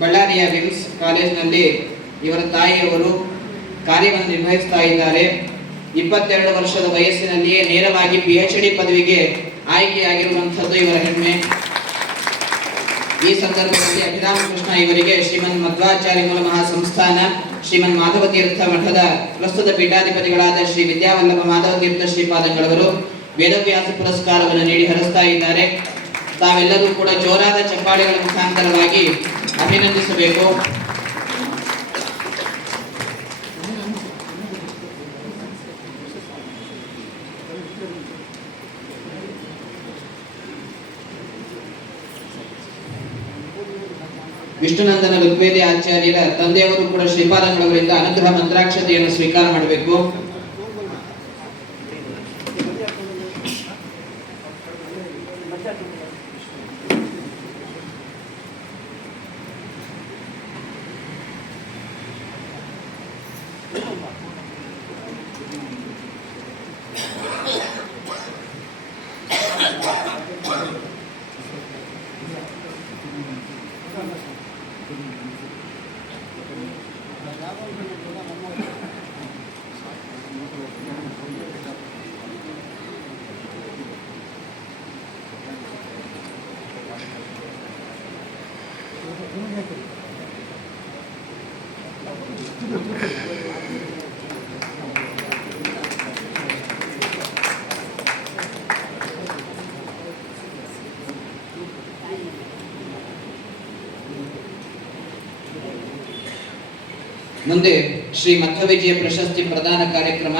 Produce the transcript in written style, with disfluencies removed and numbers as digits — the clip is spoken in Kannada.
ಬಳ್ಳಾರಿಯ ವಿಮ್ಸ್ ಕಾಲೇಜಿನಲ್ಲಿ ಇವರ ತಾಯಿಯವರು ಕಾರ್ಯವನ್ನು ನಿರ್ವಹಿಸ್ತಾ ಇದ್ದಾರೆ. 22 ವರ್ಷದ ವಯಸ್ಸಿನಲ್ಲಿಯೇ ನೇರವಾಗಿ PhD ಪದವಿಗೆ ಆಯ್ಕೆಯಾಗಿರುವಂಥದ್ದು ಇವರ ಹೆಮ್ಮೆ. ಈ ಸಂದರ್ಭದಲ್ಲಿ ಅಭಿರಾಮ ಕೃಷ್ಣ ಇವರಿಗೆ ಶ್ರೀಮನ್ ಮಧ್ವಾಚಾರ್ಯ ಮೂಲ ಮಹಾಸಂಸ್ಥಾನ ಶ್ರೀಮನ್ ಮಾಧವ ತೀರ್ಥ ಮಠದ ಪ್ರಸ್ತುತ ಪೀಠಾಧಿಪತಿಗಳಾದ ಶ್ರೀ ವಿದ್ಯಾವಲ್ಲಭ ಮಾಧವ ತೀರ್ಥ ಶ್ರೀಪಾದಂಗಳವರು ವೇದವ್ಯಾಸ ಪುರಸ್ಕಾರವನ್ನು ನೀಡಿ ಹರಿಸ್ತಾ ಇದ್ದಾರೆ. ತಾವೆಲ್ಲರೂ ಕೂಡ ಜೋರಾದ ಚಪ್ಪಾಳೆಗಳ ಮುಖಾಂತರವಾಗಿ ಅಭಿನಂದಿಸಬೇಕು. ವಿಷ್ಣುನಂದನ ಋಗ್ವೇದಿ ಆಚಾರ್ಯರ ತಂದೆಯವರು ಕೂಡ ಶ್ರೀಪಾದಂಗಳವರಿಂದ ಅನುಗ್ರಹ ಮಂತ್ರಾಕ್ಷತೆಯನ್ನು ಸ್ವೀಕಾರ ಮಾಡಬೇಕು. ಮುಂದೆ ಶ್ರೀ ಮಧ್ವವಿಜಯ ಪ್ರಶಸ್ತಿ ಪ್ರದಾನ ಕಾರ್ಯಕ್ರಮ